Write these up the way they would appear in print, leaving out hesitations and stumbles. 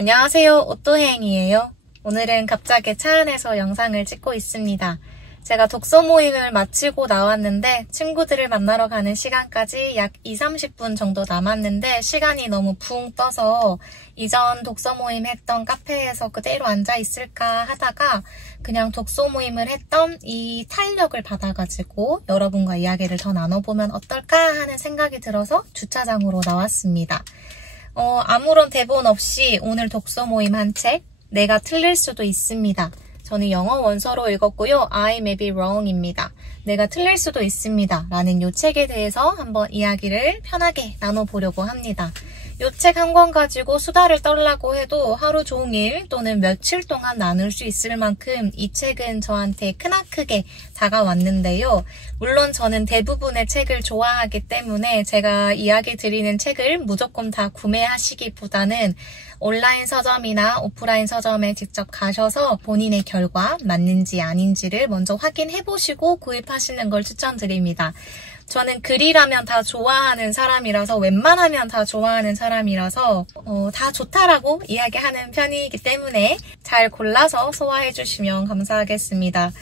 안녕하세요, 오또행이에요. 오늘은 갑자기 차 안에서 영상을 찍고 있습니다. 제가 독서 모임을 마치고 나왔는데 친구들을 만나러 가는 시간까지 약 20-30분 정도 남았는데 시간이 너무 붕 떠서 이전 독서 모임 했던 카페에서 그대로 앉아있을까 하다가 그냥 독서 모임을 했던 이 탄력을 받아가지고 여러분과 이야기를 더 나눠보면 어떨까 하는 생각이 들어서 주차장으로 나왔습니다. 아무런 대본 없이 오늘 독서 모임 한 책, 내가 틀릴 수도 있습니다. 저는 영어 원서로 읽었고요. I may be wrong입니다. 내가 틀릴 수도 있습니다. 라는 이 책에 대해서 한번 이야기를 편하게 나눠보려고 합니다. 이 책 한 권 가지고 수다를 떨라고 해도 하루 종일 또는 며칠 동안 나눌 수 있을 만큼 이 책은 저한테 크나크게 다가왔는데요. 물론 저는 대부분의 책을 좋아하기 때문에 제가 이야기 드리는 책을 무조건 다 구매하시기보다는 온라인 서점이나 오프라인 서점에 직접 가셔서 본인의 결과 맞는지 아닌지를 먼저 확인해보시고 구입하시는 걸 추천드립니다. 저는 글이라면 다 좋아하는 사람이라서 웬만하면 다 좋아하는 사람이라서 다 좋다라고 이야기하는 편이기 때문에 잘 골라서 소화해 주시면 감사하겠습니다.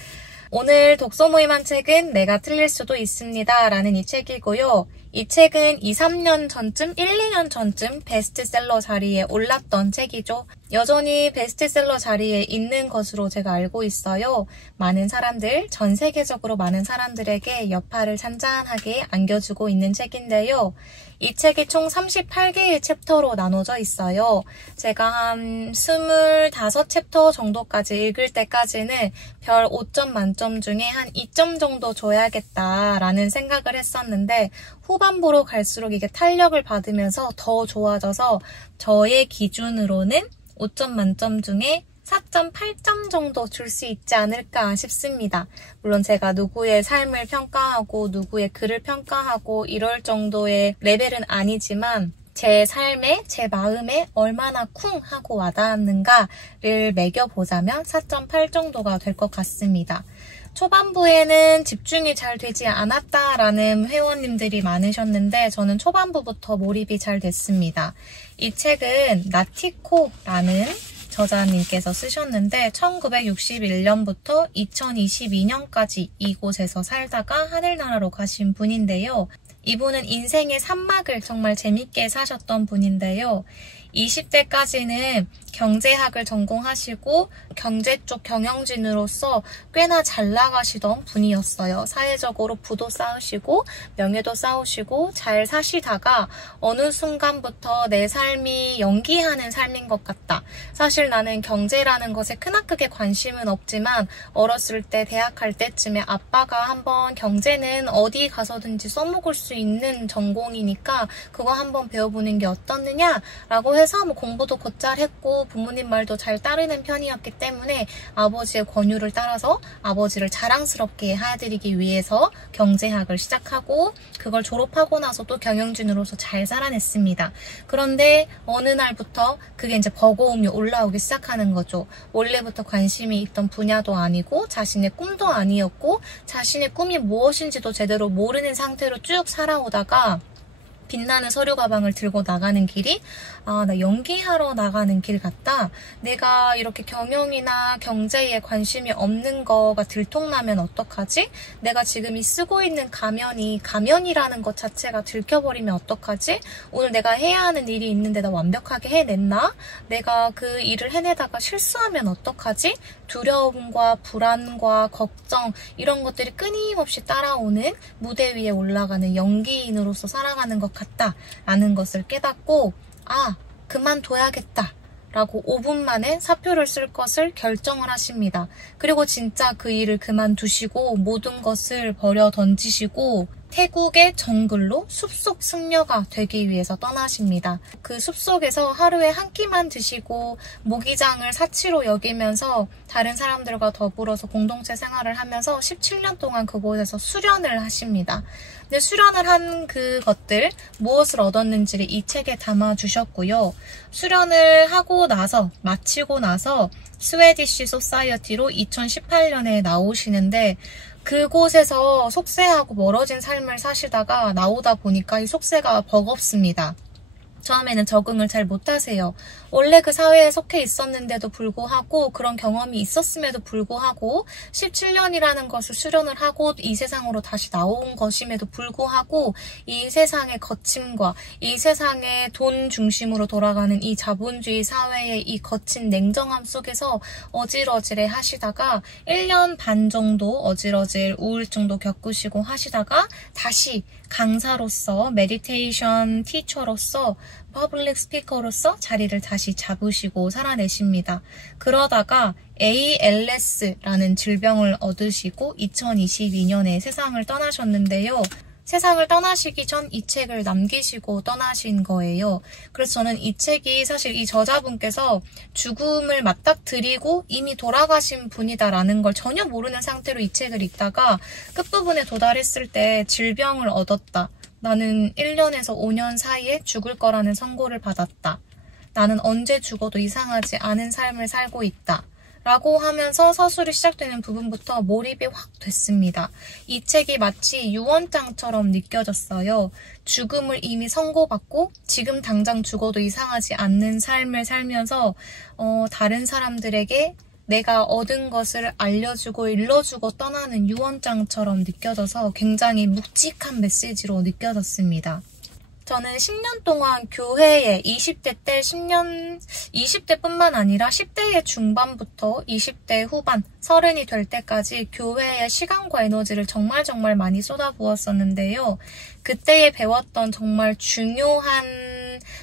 오늘 독서 모임 한 책은 내가 틀릴 수도 있습니다 라는 이 책이고요. 이 책은 2-3년 전쯤, 1-2년 전쯤 베스트셀러 자리에 올랐던 책이죠. 여전히 베스트셀러 자리에 있는 것으로 제가 알고 있어요. 많은 사람들, 전 세계적으로 많은 사람들에게 여파를 잔잔하게 안겨주고 있는 책인데요. 이 책이 총 38개의 챕터로 나눠져 있어요. 제가 한 25챕터 정도까지 읽을 때까지는 별 5점 만점 중에 한 2점 정도 줘야겠다라는 생각을 했었는데 후반부로 갈수록 이게 탄력을 받으면서 더 좋아져서 저의 기준으로는 5점 만점 중에 4.8점 정도 줄 수 있지 않을까 싶습니다. 물론 제가 누구의 삶을 평가하고 누구의 글을 평가하고 이럴 정도의 레벨은 아니지만 제 삶에, 제 마음에 얼마나 쿵 하고 와닿았는가를 매겨보자면 4.8 정도가 될 것 같습니다. 초반부에는 집중이 잘 되지 않았다라는 회원님들이 많으셨는데 저는 초반부부터 몰입이 잘 됐습니다. 이 책은 나티코라는 저자님께서 쓰셨는데 1961년부터 2022년까지 이곳에서 살다가 하늘나라로 가신 분인데요. 이분은 인생의 산막을 정말 재밌게 사셨던 분인데요. 20대까지는 경제학을 전공하시고 경제 쪽 경영진으로서 꽤나 잘 나가시던 분이었어요. 사회적으로 부도 쌓으시고 명예도 쌓으시고 잘 사시다가 어느 순간부터 내 삶이 연기하는 삶인 것 같다. 사실 나는 경제라는 것에 크나크게 관심은 없지만 어렸을 때 대학 갈 때쯤에 아빠가 한번 경제는 어디 가서든지 써먹을 수 있는 전공이니까 그거 한번 배워보는 게 어떻느냐 라고 해서 공부도 곧잘 했고 부모님 말도 잘 따르는 편이었기 때문에 아버지의 권유를 따라서 아버지를 자랑스럽게 해드리기 위해서 경제학을 시작하고 그걸 졸업하고 나서 또 경영진으로서 잘 살아냈습니다. 그런데 어느 날부터 그게 이제 버거움이 올라오기 시작하는 거죠. 원래부터 관심이 있던 분야도 아니고 자신의 꿈도 아니었고 자신의 꿈이 무엇인지도 제대로 모르는 상태로 쭉 살아오다가 빛나는 서류 가방을 들고 나가는 길이 나 연기하러 나가는 길 같다. 내가 이렇게 경영이나 경제에 관심이 없는 거가 들통나면 어떡하지? 내가 지금 이 쓰고 있는 가면이 가면이라는 것 자체가 들켜버리면 어떡하지? 오늘 내가 해야 하는 일이 있는데 나 완벽하게 해냈나? 내가 그 일을 해내다가 실수하면 어떡하지? 두려움과 불안과 걱정 이런 것들이 끊임없이 따라오는 무대 위에 올라가는 연기인으로서 살아가는 것 같다라는 것을 깨닫고 그만둬야겠다 라고 5분 만에 사표를 쓸 것을 결정을 하십니다. 그리고 진짜 그 일을 그만두시고 모든 것을 버려 던지시고 태국의 정글로 숲속 승려가 되기 위해서 떠나십니다. 그 숲속에서 하루에 한 끼만 드시고 모기장을 사치로 여기면서 다른 사람들과 더불어서 공동체 생활을 하면서 17년 동안 그곳에서 수련을 하십니다. 근데 수련을 한 그것들 무엇을 얻었는지를 이 책에 담아주셨고요. 수련을 하고 나서 마치고 나서 스웨디시 소사이어티로 2018년에 나오시는데 그곳에서 속세하고 멀어진 삶을 사시다가 나오다 보니까 이 속세가 버겁습니다. 처음에는 적응을 잘 못하세요. 원래 그 사회에 속해 있었는데도 불구하고 그런 경험이 있었음에도 불구하고 17년이라는 것을 수련을 하고 이 세상으로 다시 나온 것임에도 불구하고 이 세상의 거침과 이 세상의 돈 중심으로 돌아가는 이 자본주의 사회의 이 거친 냉정함 속에서 어질어질해 하시다가 1년 반 정도 어질어질 우울증도 겪으시고 하시다가 다시 강사로서 메디테이션 티처로서 퍼블릭 스피커로서 자리를 다시 잡으시고 살아내십니다. 그러다가 ALS라는 질병을 얻으시고 2022년에 세상을 떠나셨는데요. 세상을 떠나시기 전 이 책을 남기시고 떠나신 거예요. 그래서 저는 이 책이 사실 이 저자분께서 죽음을 맞닥뜨리고 이미 돌아가신 분이다라는 걸 전혀 모르는 상태로 이 책을 읽다가 끝부분에 도달했을 때 질병을 얻었다. 나는 1년에서 5년 사이에 죽을 거라는 선고를 받았다. 나는 언제 죽어도 이상하지 않은 삶을 살고 있다. 라고 하면서 서술이 시작되는 부분부터 몰입이 확 됐습니다. 이 책이 마치 유언장처럼 느껴졌어요. 죽음을 이미 선고받고 지금 당장 죽어도 이상하지 않는 삶을 살면서 다른 사람들에게 내가 얻은 것을 알려주고 일러주고 떠나는 유언장처럼 느껴져서 굉장히 묵직한 메시지로 느껴졌습니다. 저는 10년 동안 교회에 20대 때 20대뿐만 아니라 10대의 중반부터 20대 후반, 30이 될 때까지 교회에 시간과 에너지를 정말 많이 쏟아부었었는데요. 그때에 배웠던 정말 중요한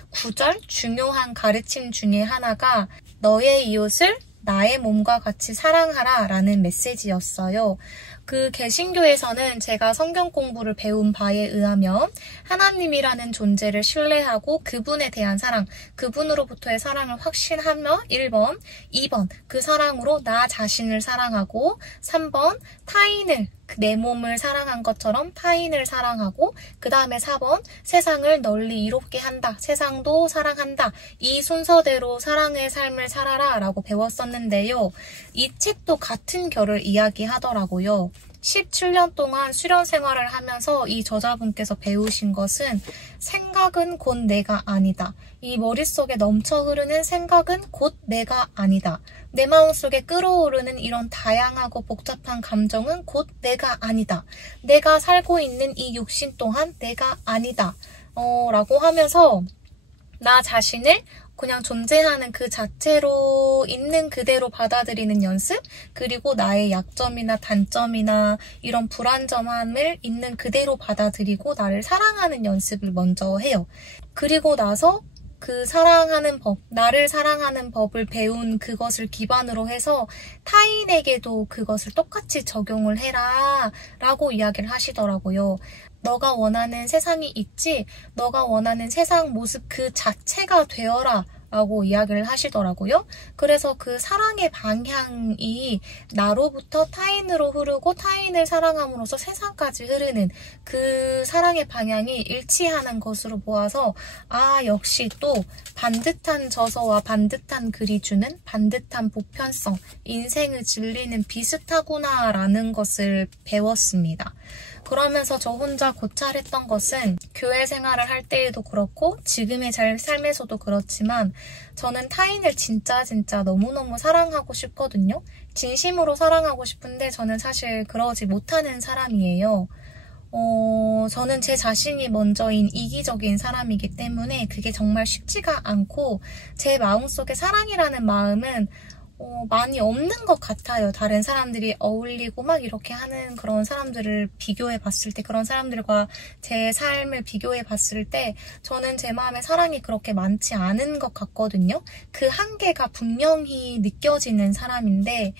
구절, 중요한 가르침 중에 하나가 너의 이웃을 나의 몸과 같이 사랑하라 라는 메시지였어요. 그 개신교에서는 제가 성경 공부를 배운 바에 의하면 하나님이라는 존재를 신뢰하고 그분에 대한 사랑, 그분으로부터의 사랑을 확신하며 1번, 2번 그 사랑으로 나 자신을 사랑하고 3번 타인을 내 몸을 사랑한 것처럼 타인을 사랑하고 그 다음에 4번 세상을 널리 이롭게 한다. 세상도 사랑한다. 이 순서대로 사랑의 삶을 살아라 라고 배웠었는데요. 이 책도 같은 결을 이야기하더라고요. 17년 동안 수련 생활을 하면서 이 저자분께서 배우신 것은 생각은 곧 내가 아니다. 이 머릿속에 넘쳐 흐르는 생각은 곧 내가 아니다. 내 마음속에 끓어오르는 이런 다양하고 복잡한 감정은 곧 내가 아니다. 내가 살고 있는 이 육신 또한 내가 아니다. 라고 하면서 나 자신을 그냥 존재하는 그 자체로 있는 그대로 받아들이는 연습, 그리고 나의 약점이나 단점이나 이런 불안정함을 있는 그대로 받아들이고 나를 사랑하는 연습을 먼저 해요. 그리고 나서 그 사랑하는 법, 나를 사랑하는 법을 배운 그것을 기반으로 해서 타인에게도 그것을 똑같이 적용을 해라 라고 이야기를 하시더라고요. 너가 원하는 세상이 있지, 너가 원하는 세상 모습 그 자체가 되어라 라고 이야기를 하시더라고요. 그래서 그 사랑의 방향이 나로부터 타인으로 흐르고 타인을 사랑함으로써 세상까지 흐르는 그 사랑의 방향이 일치하는 것으로 보아서 역시 또 반듯한 저서와 반듯한 글이 주는 반듯한 보편성, 인생의 진리는 비슷하구나 라는 것을 배웠습니다. 그러면서 저 혼자 고찰했던 것은 교회 생활을 할 때에도 그렇고 지금의 삶에서도 그렇지만 저는 타인을 진짜 너무너무 사랑하고 싶거든요. 진심으로 사랑하고 싶은데 저는 사실 그러지 못하는 사람이에요. 저는 제 자신이 먼저인 이기적인 사람이기 때문에 그게 정말 쉽지가 않고 제 마음속에 사랑이라는 마음은 많이 없는 것 같아요. 다른 사람들이 어울리고 막 이렇게 하는 그런 사람들을 비교해 봤을 때, 그런 사람들과 제 삶을 비교해 봤을 때 저는 제 마음에 사랑이 그렇게 많지 않은 것 같거든요. 그 한계가 분명히 느껴지는 사람인데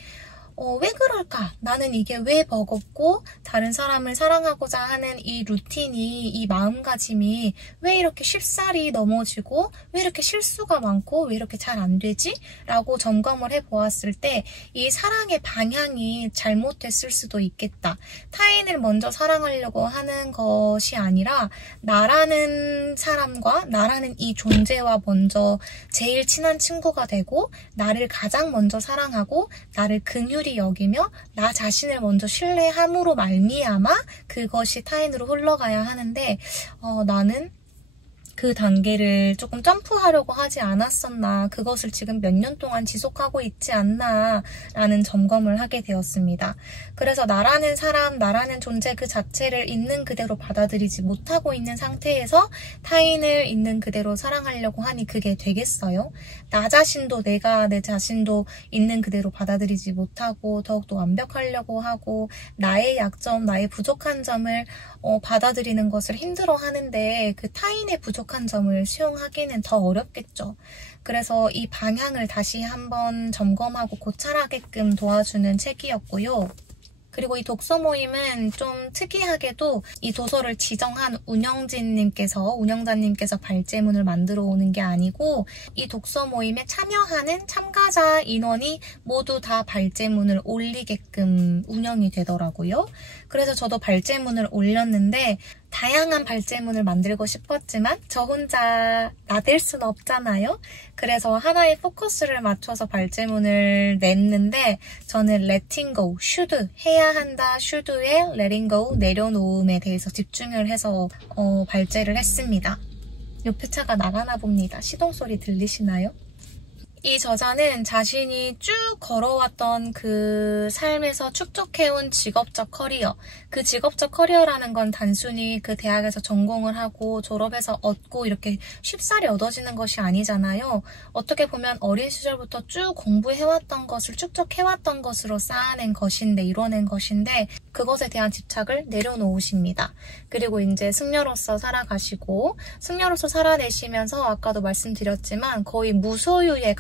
왜 그럴까? 나는 이게 왜 버겁고 다른 사람을 사랑하고자 하는 이 루틴이, 이 마음가짐이 왜 이렇게 쉽사리 넘어지고 왜 이렇게 실수가 많고 왜 이렇게 잘 안 되지? 라고 점검을 해보았을 때 이 사랑의 방향이 잘못됐을 수도 있겠다. 타인을 먼저 사랑하려고 하는 것이 아니라 나라는 사람과 나라는 이 존재와 먼저 제일 친한 친구가 되고 나를 가장 먼저 사랑하고 나를 긍휼히 여기며 나 자신을 먼저 신뢰함으로 말미암아 그것이 타인으로 흘러가야 하는데 나는 그 단계를 조금 점프하려고 하지 않았었나, 그것을 지금 몇 년 동안 지속하고 있지 않나 라는 점검을 하게 되었습니다. 그래서 나라는 사람, 나라는 존재 그 자체를 있는 그대로 받아들이지 못하고 있는 상태에서 타인을 있는 그대로 사랑하려고 하니 그게 되겠어요? 나 자신도, 내가 내 자신도 있는 그대로 받아들이지 못하고 더욱더 완벽하려고 하고 나의 약점, 나의 부족한 점을 받아들이는 것을 힘들어 하는데 그 타인의 부족한 점을 수용하기는 더 어렵겠죠. 그래서 이 방향을 다시 한번 점검하고 고찰하게끔 도와주는 책이었고요. 그리고 이 독서 모임은 좀 특이하게도 이 도서를 지정한 운영자님께서 발제문을 만들어 오는 게 아니고 이 독서 모임에 참여하는 참가자 인원이 모두 다 발제문을 올리게끔 운영이 되더라고요. 그래서 저도 발제문을 올렸는데 다양한 발제문을 만들고 싶었지만 저 혼자 나댈 순 없잖아요. 그래서 하나의 포커스를 맞춰서 발제문을 냈는데 저는 letting go, should, 해야 한다, should의 letting go, 내려놓음에 대해서 집중을 해서 발제를 했습니다. 옆에 차가 나가나 봅니다. 시동소리 들리시나요? 이 저자는 자신이 쭉 걸어왔던 그 삶에서 축적해온 직업적 커리어, 그 직업적 커리어라는 건 단순히 그 대학에서 전공을 하고 졸업해서 얻고 이렇게 쉽사리 얻어지는 것이 아니잖아요. 어떻게 보면 어린 시절부터 쭉 공부해왔던 것을 축적해왔던 것으로 쌓아낸 것인데, 이뤄낸 것인데 그것에 대한 집착을 내려놓으십니다. 그리고 이제 승려로서 살아가시고 승려로서 살아내시면서 아까도 말씀드렸지만 거의 무소유에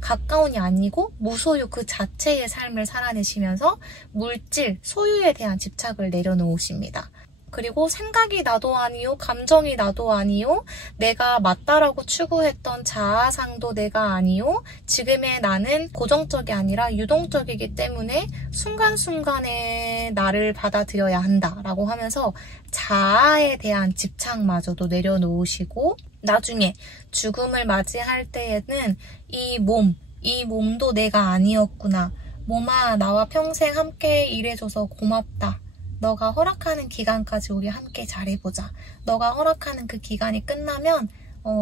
가까운이 아니고 무소유 그 자체의 삶을 살아내시면서 물질, 소유에 대한 집착을 내려놓으십니다. 그리고 생각이 나도 아니요, 감정이 나도 아니요, 내가 맞다라고 추구했던 자아상도 내가 아니요, 지금의 나는 고정적이 아니라 유동적이기 때문에 순간순간에 나를 받아들여야 한다라고 하면서 자아에 대한 집착마저도 내려놓으시고 나중에 죽음을 맞이할 때에는 이 몸도 내가 아니었구나. 몸아, 나와 평생 함께 일해줘서 고맙다. 너가 허락하는 기간까지 우리 함께 잘해보자. 너가 허락하는 그 기간이 끝나면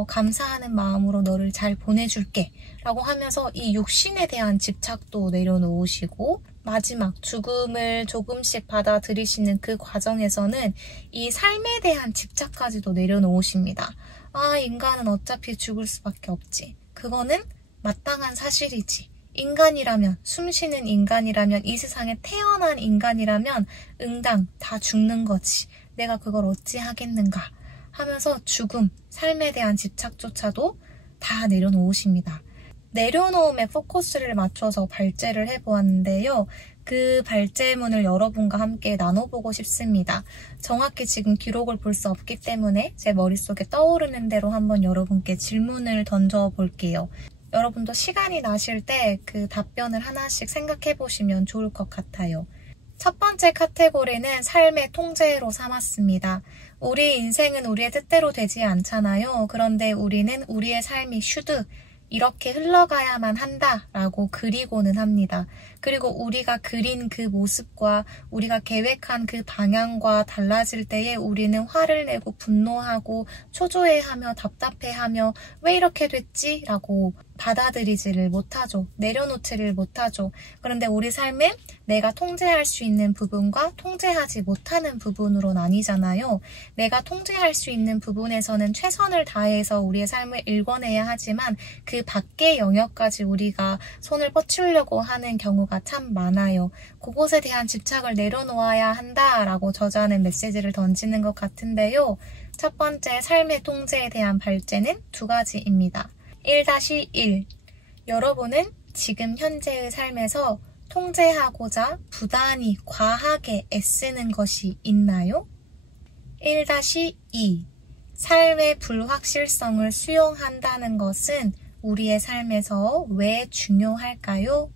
감사하는 마음으로 너를 잘 보내줄게 라고 하면서 이 육신에 대한 집착도 내려놓으시고 마지막 죽음을 조금씩 받아들이시는 그 과정에서는 이 삶에 대한 집착까지도 내려놓으십니다. 아, 인간은 어차피 죽을 수밖에 없지. 그거는 마땅한 사실이지. 인간이라면, 숨쉬는 인간이라면, 이 세상에 태어난 인간이라면 응당 다 죽는 거지. 내가 그걸 어찌 하겠는가 하면서 죽음, 삶에 대한 집착조차도 다 내려놓으십니다. 내려놓음에 포커스를 맞춰서 발제를 해보았는데요. 그 발제문을 여러분과 함께 나눠보고 싶습니다. 정확히 지금 기록을 볼 수 없기 때문에 제 머릿속에 떠오르는 대로 한번 여러분께 질문을 던져볼게요. 여러분도 시간이 나실 때 그 답변을 하나씩 생각해 보시면 좋을 것 같아요. 첫 번째 카테고리는 삶의 통제로 삼았습니다. 우리 인생은 우리의 뜻대로 되지 않잖아요. 그런데 우리는 우리의 삶이 should, 이렇게 흘러가야만 한다라고 그리고는 합니다. 그리고 우리가 그린 그 모습과 우리가 계획한 그 방향과 달라질 때에 우리는 화를 내고 분노하고 초조해하며 답답해하며 왜 이렇게 됐지? 라고 받아들이지를 못하죠. 내려놓지를 못하죠. 그런데 우리 삶은 내가 통제할 수 있는 부분과 통제하지 못하는 부분으로 나뉘잖아요. 내가 통제할 수 있는 부분에서는 최선을 다해서 우리의 삶을 일궈내야 하지만 그 밖의 영역까지 우리가 손을 뻗치려고 하는 경우가 참 많아요. 그곳에 대한 집착을 내려놓아야 한다라고 저자는 메시지를 던지는 것 같은데요. 첫 번째 삶의 통제에 대한 발제는 두 가지입니다. 1-1. 여러분은 지금 현재의 삶에서 통제하고자 부단히 과하게 애쓰는 것이 있나요? 1-2. 삶의 불확실성을 수용한다는 것은 우리의 삶에서 왜 중요할까요?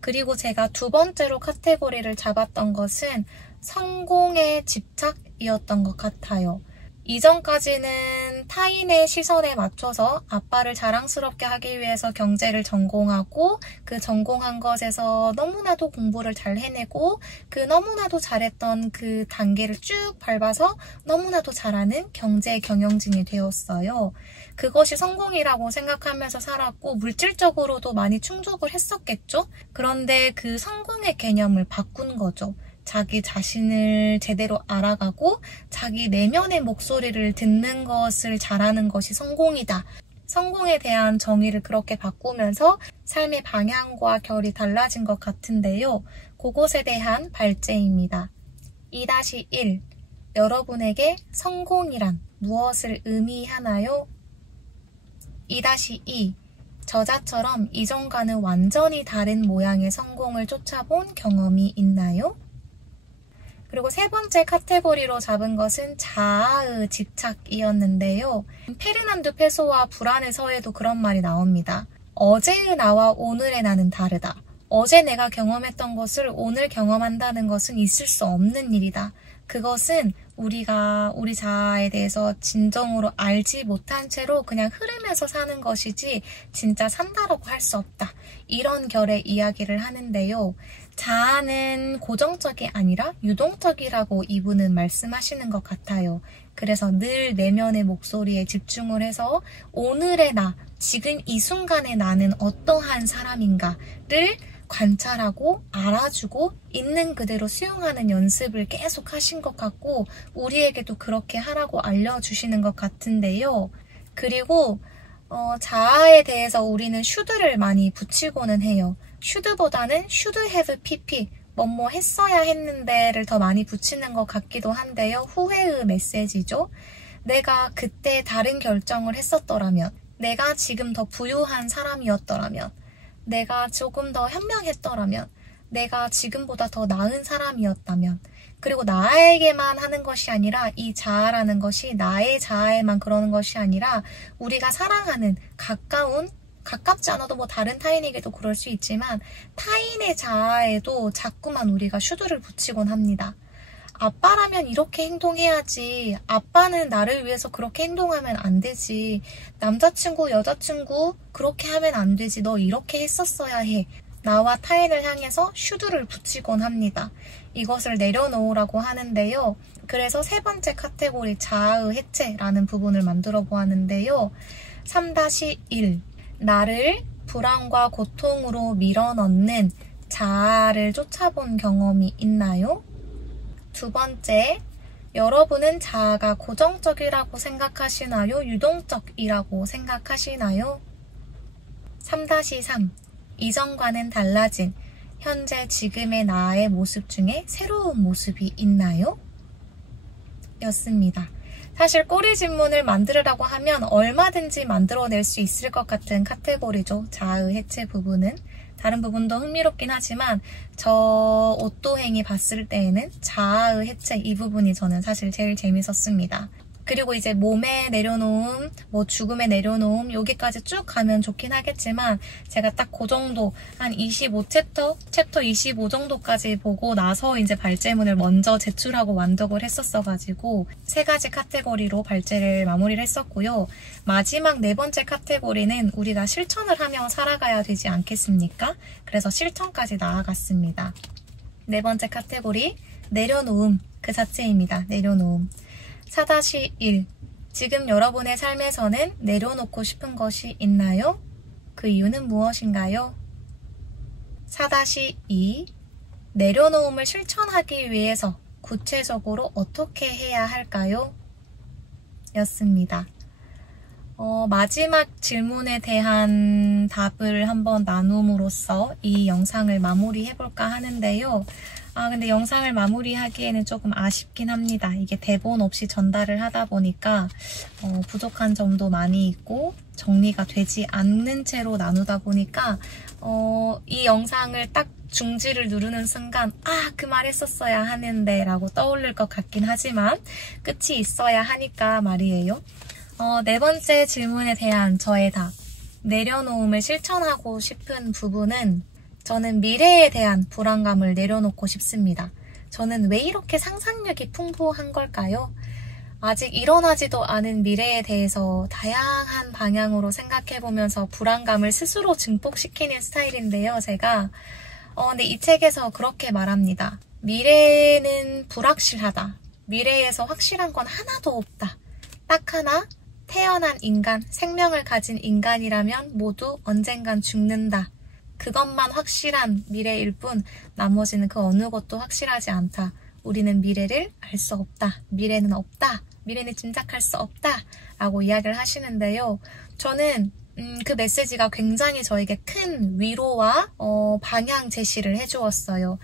그리고 제가 두 번째로 카테고리를 잡았던 것은 성공의 집착이었던 것 같아요. 이전까지는 타인의 시선에 맞춰서 아빠를 자랑스럽게 하기 위해서 경제를 전공하고 그 전공한 것에서 너무나도 공부를 잘 해내고 그 너무나도 잘했던 그 단계를 쭉 밟아서 너무나도 잘하는 경제 경영진이 되었어요. 그것이 성공이라고 생각하면서 살았고 물질적으로도 많이 충족을 했었겠죠? 그런데 그 성공의 개념을 바꾼 거죠. 자기 자신을 제대로 알아가고 자기 내면의 목소리를 듣는 것을 잘하는 것이 성공이다. 성공에 대한 정의를 그렇게 바꾸면서 삶의 방향과 결이 달라진 것 같은데요. 그것에 대한 발제입니다. 2-1. 여러분에게 성공이란 무엇을 의미하나요? 2-2. 저자처럼 이전과는 완전히 다른 모양의 성공을 쫓아본 경험이 있나요? 그리고 세 번째 카테고리로 잡은 것은 자아의 집착이었는데요. 페르난도 페소와 불안의 서에도 그런 말이 나옵니다. 어제의 나와 오늘의 나는 다르다. 어제 내가 경험했던 것을 오늘 경험한다는 것은 있을 수 없는 일이다. 그것은 우리가 우리 자아에 대해서 진정으로 알지 못한 채로 그냥 흐르면서 사는 것이지 진짜 산다라고 할 수 없다. 이런 결의 이야기를 하는데요. 자아는 고정적이 아니라 유동적이라고 이분은 말씀하시는 것 같아요. 그래서 늘 내면의 목소리에 집중을 해서 오늘의 나, 지금 이 순간의 나는 어떠한 사람인가를 관찰하고 알아주고 있는 그대로 수용하는 연습을 계속 하신 것 같고 우리에게도 그렇게 하라고 알려주시는 것 같은데요. 그리고 자아에 대해서 우리는 should를 많이 붙이고는 해요. should보다는 should have pp, 뭐뭐 했어야 했는데를 더 많이 붙이는 것 같기도 한데요. 후회의 메시지죠. 내가 그때 다른 결정을 했었더라면, 내가 지금 더 부유한 사람이었더라면, 내가 조금 더 현명했더라면, 내가 지금보다 더 나은 사람이었다면, 그리고 나에게만 하는 것이 아니라 이 자아라는 것이 나의 자아에만 그러는 것이 아니라 우리가 사랑하는 가깝지 않아도 뭐 다른 타인에게도 그럴 수 있지만 타인의 자아에도 자꾸만 우리가 should를 붙이곤 합니다. 아빠라면 이렇게 행동해야지. 아빠는 나를 위해서 그렇게 행동하면 안 되지. 남자친구, 여자친구 그렇게 하면 안 되지. 너 이렇게 했었어야 해. 나와 타인을 향해서 should를 붙이곤 합니다. 이것을 내려놓으라고 하는데요. 그래서 세 번째 카테고리 자아의 해체라는 부분을 만들어 보았는데요. 3-1. 나를 불안과 고통으로 밀어넣는 자아를 쫓아본 경험이 있나요? 두 번째, 여러분은 자아가 고정적이라고 생각하시나요? 유동적이라고 생각하시나요? 3-3. 이전과는 달라진 현재 지금의 나의 모습 중에 새로운 모습이 있나요? 였습니다. 사실 꼬리 질문을 만들으라고 하면 얼마든지 만들어낼 수 있을 것 같은 카테고리죠. 자아의 해체 부분은. 다른 부분도 흥미롭긴 하지만 저 오또행이 봤을 때에는 자아의 해체 이 부분이 저는 사실 제일 재밌었습니다. 그리고 이제 몸에 내려놓음, 뭐 죽음에 내려놓음 여기까지 쭉 가면 좋긴 하겠지만 제가 딱 그 정도 한 25챕터, 챕터 25 정도까지 보고 나서 이제 발제문을 먼저 제출하고 완독을 했었어가지고 세 가지 카테고리로 발제를 마무리를 했었고요. 마지막 네 번째 카테고리는 우리가 실천을 하며 살아가야 되지 않겠습니까? 그래서 실천까지 나아갔습니다. 네 번째 카테고리, 내려놓음 그 자체입니다. 내려놓음. 4-1. 지금 여러분의 삶에서는 내려놓고 싶은 것이 있나요? 그 이유는 무엇인가요? 4-2. 내려놓음을 실천하기 위해서 구체적으로 어떻게 해야 할까요? 였습니다. 마지막 질문에 대한 답을 한번 나눔으로써 이 영상을 마무리해볼까 하는데요. 근데 영상을 마무리하기에는 조금 아쉽긴 합니다. 이게 대본 없이 전달을 하다 보니까 부족한 점도 많이 있고 정리가 되지 않는 채로 나누다 보니까 이 영상을 딱 중지를 누르는 순간 그 말 했었어야 하는데 라고 떠올릴 것 같긴 하지만 끝이 있어야 하니까 말이에요. 네 번째 질문에 대한 저의 답. 내려놓음을 실천하고 싶은 부분은 저는 미래에 대한 불안감을 내려놓고 싶습니다. 저는 왜 이렇게 상상력이 풍부한 걸까요? 아직 일어나지도 않은 미래에 대해서 다양한 방향으로 생각해보면서 불안감을 스스로 증폭시키는 스타일인데요, 제가. 근데 이 책에서 그렇게 말합니다. 미래는 불확실하다. 미래에서 확실한 건 하나도 없다. 딱 하나, 태어난 인간, 생명을 가진 인간이라면 모두 언젠간 죽는다. 그것만 확실한 미래일 뿐 나머지는 그 어느 것도 확실하지 않다. 우리는 미래를 알 수 없다. 미래는 없다. 미래는 짐작할 수 없다. 라고 이야기를 하시는데요. 저는 그 메시지가 굉장히 저에게 큰 위로와 방향 제시를 해주었어요.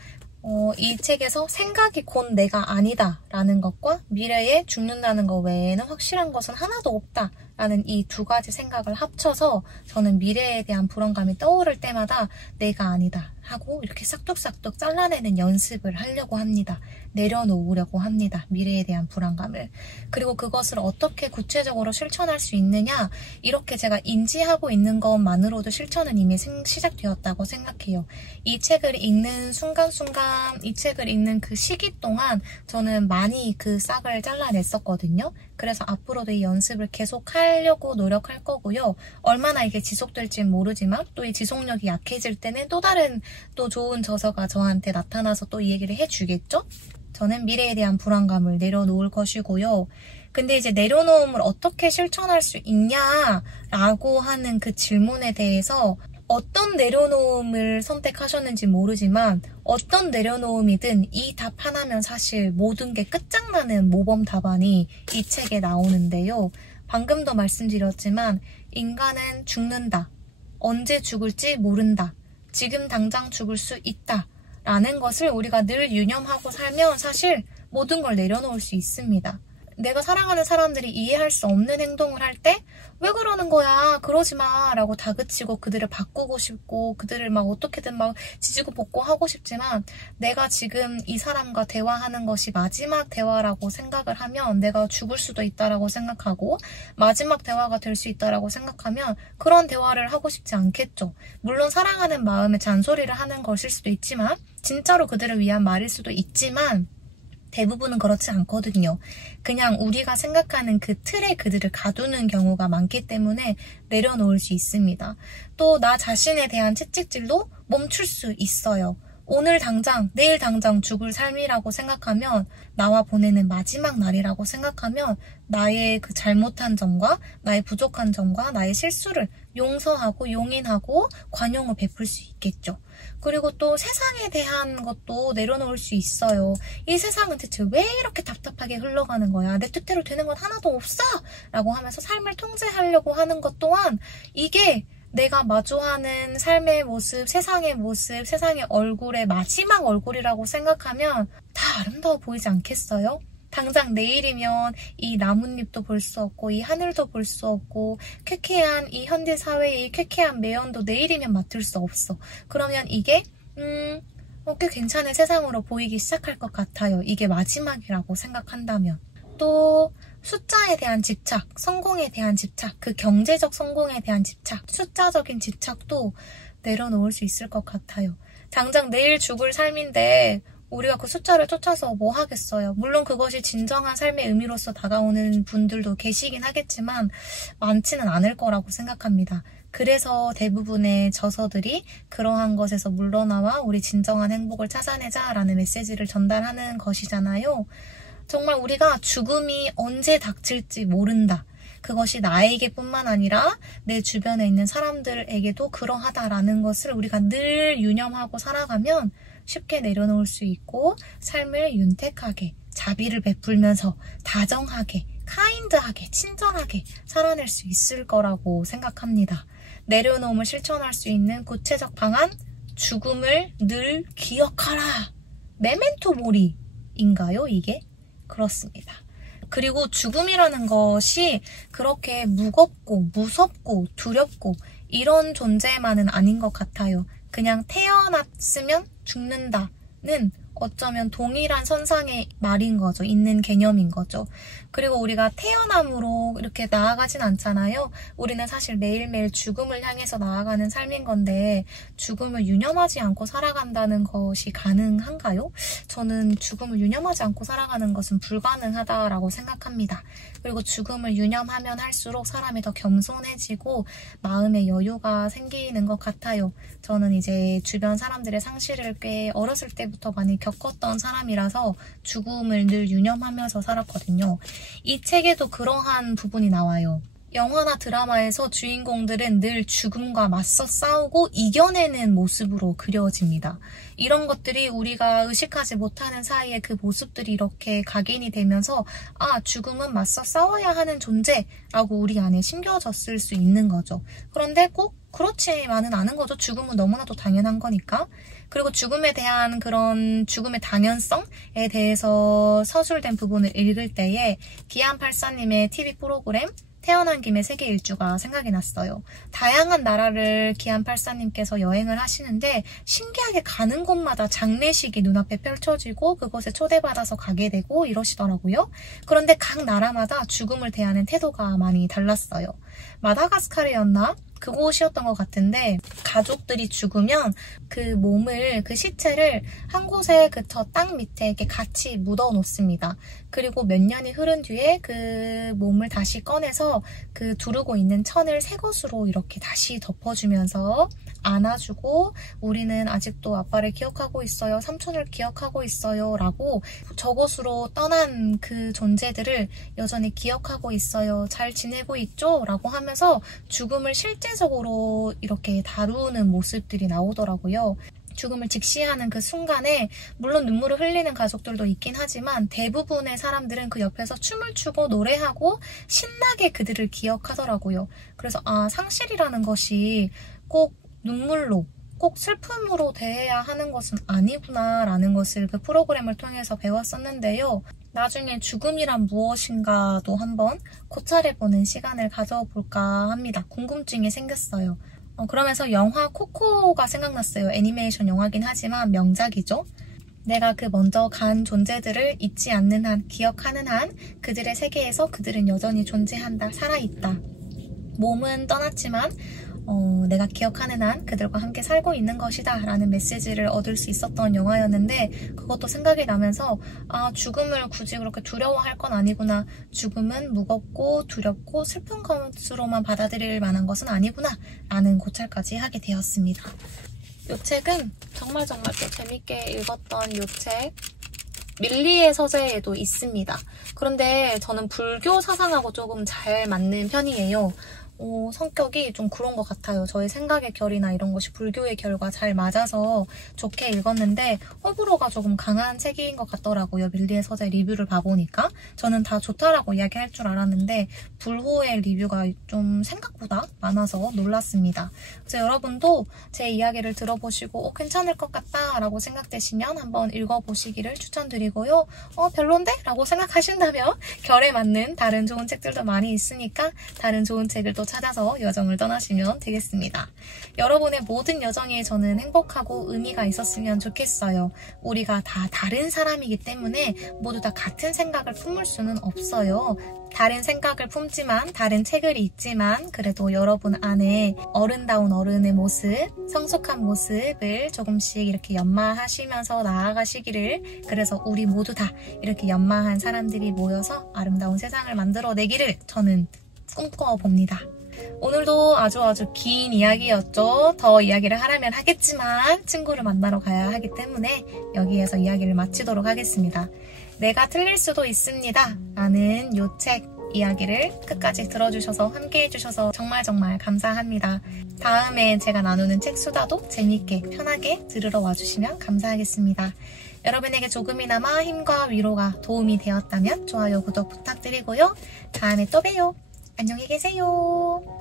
이 책에서 생각이 곧 내가 아니다 라는 것과 미래에 죽는다는 것 외에는 확실한 것은 하나도 없다 라는 이 두 가지 생각을 합쳐서 저는 미래에 대한 불안감이 떠오를 때마다 내가 아니다 하고 이렇게 싹둑싹둑 잘라내는 연습을 하려고 합니다. 내려놓으려고 합니다. 미래에 대한 불안감을. 그리고 그것을 어떻게 구체적으로 실천할 수 있느냐, 이렇게 제가 인지하고 있는 것만으로도 실천은 이미 시작되었다고 생각해요. 이 책을 읽는 순간순간, 이 책을 읽는 그 시기 동안 저는 많이 그 싹을 잘라냈었거든요. 그래서 앞으로도 이 연습을 계속 하려고 노력할 거고요. 얼마나 이게 지속될지는 모르지만 또 이 지속력이 약해질 때는 또 다른 또 좋은 저서가 저한테 나타나서 또 이 얘기를 해주겠죠? 저는 미래에 대한 불안감을 내려놓을 것이고요. 근데 이제 내려놓음을 어떻게 실천할 수 있냐라고 하는 그 질문에 대해서 어떤 내려놓음을 선택하셨는지 모르지만 어떤 내려놓음이든 이 답 하나면 사실 모든 게 끝장나는 모범 답안이 이 책에 나오는데요. 방금도 말씀드렸지만 인간은 죽는다. 언제 죽을지 모른다. 지금 당장 죽을 수 있다. 라는 것을 우리가 늘 유념하고 살면 사실 모든 걸 내려놓을 수 있습니다. 내가 사랑하는 사람들이 이해할 수 없는 행동을 할 때 왜 그러는 거야? 그러지 마 라고 다그치고 그들을 바꾸고 싶고 그들을 막 어떻게든 막 지지고 볶고 하고 싶지만 내가 지금 이 사람과 대화하는 것이 마지막 대화라고 생각을 하면 내가 죽을 수도 있다라고 생각하고 마지막 대화가 될 수 있다라고 생각하면 그런 대화를 하고 싶지 않겠죠. 물론 사랑하는 마음에 잔소리를 하는 것일 수도 있지만 진짜로 그들을 위한 말일 수도 있지만 대부분은 그렇지 않거든요. 그냥 우리가 생각하는 그 틀에 그들을 가두는 경우가 많기 때문에 내려놓을 수 있습니다. 또 나 자신에 대한 채찍질도 멈출 수 있어요. 오늘 당장, 내일 당장 죽을 삶이라고 생각하면 나와 보내는 마지막 날이라고 생각하면 나의 그 잘못한 점과 나의 부족한 점과 나의 실수를 용서하고 용인하고 관용을 베풀 수 있겠죠. 그리고 또 세상에 대한 것도 내려놓을 수 있어요. 이 세상은 대체 왜 이렇게 답답하게 흘러가는 거야? 내 뜻대로 되는 건 하나도 없어! 라고 하면서 삶을 통제하려고 하는 것 또한 이게 내가 마주하는 삶의 모습, 세상의 모습, 세상의 얼굴의 마지막 얼굴이라고 생각하면 다 아름다워 보이지 않겠어요? 당장 내일이면 이 나뭇잎도 볼 수 없고 이 하늘도 볼 수 없고 쾌쾌한 이 현대 사회의 쾌쾌한 매연도 내일이면 맡을 수 없어. 그러면 이게 꽤 괜찮은 세상으로 보이기 시작할 것 같아요. 이게 마지막이라고 생각한다면. 또 숫자에 대한 집착, 성공에 대한 집착, 그 경제적 성공에 대한 집착, 숫자적인 집착도 내려놓을 수 있을 것 같아요. 당장 내일 죽을 삶인데 우리가 그 숫자를 쫓아서 뭐 하겠어요. 물론 그것이 진정한 삶의 의미로서 다가오는 분들도 계시긴 하겠지만 많지는 않을 거라고 생각합니다. 그래서 대부분의 저서들이 그러한 것에서 물러나와 우리 진정한 행복을 찾아내자라는 메시지를 전달하는 것이잖아요. 정말 우리가 죽음이 언제 닥칠지 모른다. 그것이 나에게 뿐만 아니라 내 주변에 있는 사람들에게도 그러하다라는 것을 우리가 늘 유념하고 살아가면 쉽게 내려놓을 수 있고 삶을 윤택하게, 자비를 베풀면서 다정하게, 카인드하게, 친절하게 살아낼 수 있을 거라고 생각합니다. 내려놓음을 실천할 수 있는 구체적 방안, 죽음을 늘 기억하라. 메멘토 모리인가요, 이게? 그렇습니다. 그리고 죽음이라는 것이 그렇게 무겁고 무섭고 두렵고 이런 존재만은 아닌 것 같아요. 그냥 태어났으면 죽는다는 어쩌면 동일한 선상의 말인 거죠. 있는 개념인 거죠. 그리고 우리가 태어남으로 이렇게 나아가진 않잖아요. 우리는 사실 매일매일 죽음을 향해서 나아가는 삶인 건데 죽음을 유념하지 않고 살아간다는 것이 가능한가요? 저는 죽음을 유념하지 않고 살아가는 것은 불가능하다라고 생각합니다. 그리고 죽음을 유념하면 할수록 사람이 더 겸손해지고 마음의 여유가 생기는 것 같아요. 저는 이제 주변 사람들의 상실을 꽤 어렸을 때부터 많이 겪었던 사람이라서 죽음을 늘 유념하면서 살았거든요. 이 책에도 그러한 부분이 나와요. 영화나 드라마에서 주인공들은 늘 죽음과 맞서 싸우고 이겨내는 모습으로 그려집니다. 이런 것들이 우리가 의식하지 못하는 사이에 그 모습들이 이렇게 각인이 되면서 죽음은 맞서 싸워야 하는 존재라고 우리 안에 심겨졌을 수 있는 거죠. 그런데 꼭 그렇지만은 않은 거죠. 죽음은 너무나도 당연한 거니까. 그리고 죽음에 대한 그런 죽음의 당연성에 대해서 서술된 부분을 읽을 때에 기안84님의 TV 프로그램 태어난 김에 세계 일주가 생각이 났어요. 다양한 나라를 기안84님께서 여행을 하시는데 신기하게 가는 곳마다 장례식이 눈앞에 펼쳐지고 그곳에 초대받아서 가게 되고 이러시더라고요. 그런데 각 나라마다 죽음을 대하는 태도가 많이 달랐어요. 마다가스카르였나? 그곳이었던 것 같은데 가족들이 죽으면 그 몸을, 그 시체를 한 곳에 그 저 땅 밑에 이렇게 같이 묻어 놓습니다. 그리고 몇 년이 흐른 뒤에 그 몸을 다시 꺼내서 그 두르고 있는 천을 새 것으로 이렇게 다시 덮어주면서 안아주고 우리는 아직도 아빠를 기억하고 있어요. 삼촌을 기억하고 있어요. 라고 저곳으로 떠난 그 존재들을 여전히 기억하고 있어요. 잘 지내고 있죠? 라고 하면서 죽음을 실제적으로 이렇게 다루는 모습들이 나오더라고요. 죽음을 직시하는 그 순간에 물론 눈물을 흘리는 가족들도 있긴 하지만 대부분의 사람들은 그 옆에서 춤을 추고 노래하고 신나게 그들을 기억하더라고요. 그래서 상실이라는 것이 꼭 눈물로 꼭 슬픔으로 대해야 하는 것은 아니구나 라는 것을 그 프로그램을 통해서 배웠었는데요. 나중에 죽음이란 무엇인가도 한번 고찰해보는 시간을 가져볼까 합니다. 궁금증이 생겼어요. 그러면서 영화 코코가 생각났어요. 애니메이션 영화긴 하지만 명작이죠. 내가 그 먼저 간 존재들을 잊지 않는 한, 기억하는 한 그들의 세계에서 그들은 여전히 존재한다, 살아있다. 몸은 떠났지만 내가 기억하는 한 그들과 함께 살고 있는 것이다 라는 메시지를 얻을 수 있었던 영화였는데 그것도 생각이 나면서 죽음을 굳이 그렇게 두려워할 건 아니구나. 죽음은 무겁고 두렵고 슬픈 것으로만 받아들일 만한 것은 아니구나 라는 고찰까지 하게 되었습니다. 이 책은 정말 또 재밌게 읽었던 이 책 밀리의 서재에도 있습니다. 그런데 저는 불교 사상하고 조금 잘 맞는 편이에요. 성격이 좀 그런 것 같아요. 저의 생각의 결이나 이런 것이 불교의 결과 잘 맞아서 좋게 읽었는데 호불호가 조금 강한 책인 것 같더라고요. 밀리의 서재 리뷰를 봐보니까 저는 다 좋다라고 이야기할 줄 알았는데 불호의 리뷰가 좀 생각보다 많아서 놀랐습니다. 그래서 여러분도 제 이야기를 들어보시고 괜찮을 것 같다 라고 생각되시면 한번 읽어보시기를 추천드리고요. 별론데? 라고 생각하신다면 결에 맞는 다른 좋은 책들도 많이 있으니까 다른 좋은 책을 또 찾아서 여정을 떠나시면 되겠습니다. 여러분의 모든 여정이 저는 행복하고 의미가 있었으면 좋겠어요. 우리가 다 다른 사람이기 때문에 모두 다 같은 생각을 품을 수는 없어요. 다른 생각을 품지만 다른 책을 읽지만 그래도 여러분 안에 어른다운 어른의 모습, 성숙한 모습을 조금씩 이렇게 연마하시면서 나아가시기를, 그래서 우리 모두 다 이렇게 연마한 사람들이 모여서 아름다운 세상을 만들어내기를 저는 꿈꿔봅니다. 오늘도 아주 긴 이야기였죠. 더 이야기를 하려면 하겠지만 친구를 만나러 가야 하기 때문에 여기에서 이야기를 마치도록 하겠습니다. 내가 틀릴 수도 있습니다 라는 요 책 이야기를 끝까지 들어주셔서 함께 해주셔서 정말 감사합니다. 다음에 제가 나누는 책 수다도 재미있게 편하게 들으러 와주시면 감사하겠습니다. 여러분에게 조금이나마 힘과 위로가 도움이 되었다면 좋아요, 구독 부탁드리고요. 다음에 또 봬요. 안녕히 계세요.